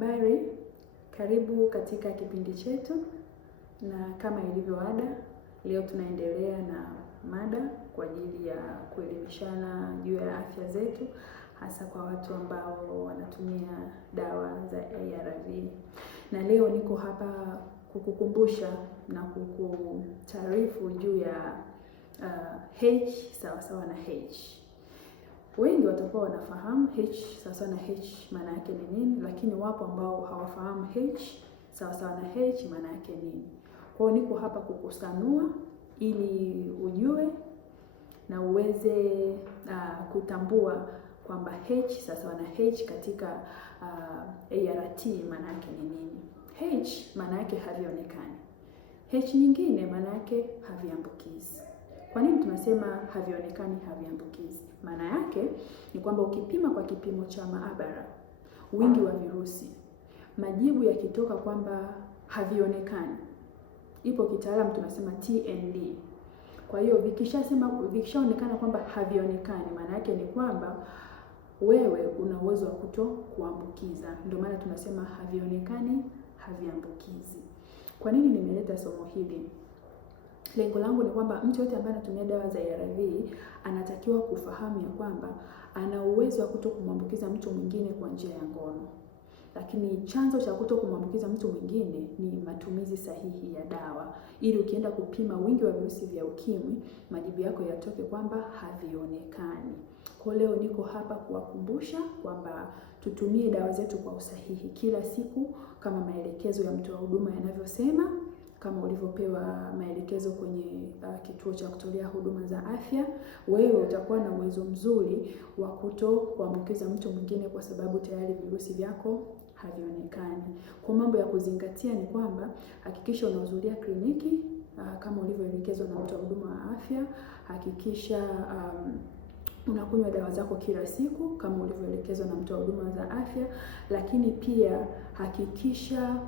Habari, karibu katika kipindi chetu, na kama ilivyo ada, leo tunaendelea na mada kwa ajili ya kuelimishana juu ya afya zetu, hasa kwa watu ambao wanatumia dawa za ARV. Na leo niko hapa kukukumbusha na kukutaarifu juu ya H sawasawa na H. Wengi watakuwa wanafahamu H sawasawa na H maana yake ni nini, lakini wapo ambao hawafahamu H sawasawa na H maana yake nini. Kwa hiyo niko hapa kukusanua ili ujue na uweze kutambua kwamba H sawasawa na H katika ART maana yake ni nini. H maana yake havionekani. H nyingine maana yake haviambukizi. Kwa nini tunasema havionekani, haviambukizi? Maana yake ni kwamba ukipima kwa kipimo cha maabara wingi wa virusi, majibu yakitoka kwamba havionekani, ipo kitaalamu tunasema TND. Kwa hiyo vikishaonekana kwamba havionekani, maana yake ni kwamba wewe una uwezo wa kutokuambukiza. Ndio maana tunasema havionekani, haviambukizi. Kwa nini nimeleta somo hili? Lengo langu ni kwamba mtu yote ambaye anatumia dawa za ARV anatakiwa kufahamu ya kwamba ana uwezo wa kutokumwambukiza mtu mwingine kwa njia ya ngono. Lakini chanzo cha kutokumwambukiza mtu mwingine ni matumizi sahihi ya dawa, ili ukienda kupima wingi wa virusi vya ukimwi majibu yako yatoke kwamba havionekani. Kwa leo niko hapa kuwakumbusha kwamba tutumie dawa zetu kwa usahihi kila siku kama maelekezo ya mtoa huduma yanavyosema, kama ulivyopewa maelekezo kwenye kituo cha kutolea huduma za afya. Wewe utakuwa na uwezo mzuri wa kutokuambukiza mtu mwingine kwa sababu tayari virusi vyako havionekani. Kwa mambo ya kuzingatia ni kwamba hakikisha unahudhuria kliniki kama ulivyoelekezwa na mtoa huduma wa afya. Hakikisha unakunywa dawa zako kila siku kama ulivyoelekezwa na mtoa huduma za afya, lakini pia hakikisha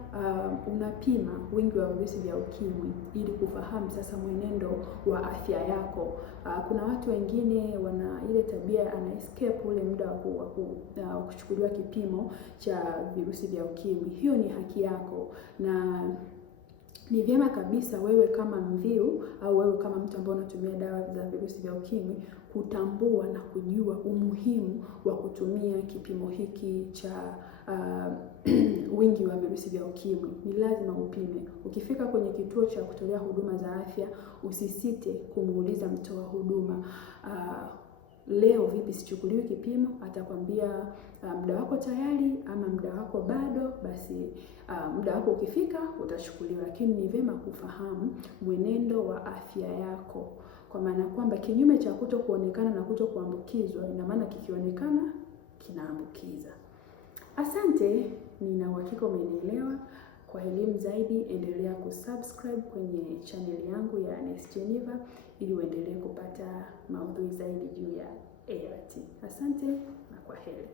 unapima wingi wa virusi vya ukimwi ili kufahamu sasa mwenendo wa afya yako. Kuna watu wengine wana ile tabia, ana escape ule muda wa kuchukuliwa kipimo cha virusi vya ukimwi. Hiyo ni haki yako, na ni vyema kabisa wewe kama mviu au wewe kama mtu ambaye unatumia dawa za virusi vya ukimwi kutambua na kujua umuhimu wa kutumia kipimo hiki cha wingi wa virusi vya ukimwi. Ni lazima upime. Ukifika kwenye kituo cha kutolea huduma za afya, usisite kumuuliza mtoa huduma, leo vipi sichukuliwi kipimo? Atakwambia muda wako tayari ama muda wako bado. Basi muda wako ukifika utachukuliwa, lakini ni vyema kufahamu mwenendo wa afya yako, kwa maana kwamba kinyume cha kutokuonekana na kutokuambukizwa, ina maana kikionekana kinaambukiza. Asante, nina uhakika umenielewa. Kwa elimu zaidi endelea kusubscribe kwenye channel yangu ya Nurse Geneva ili uendelee kupata maudhui zaidi juu ya ART. Asante na kwaheri.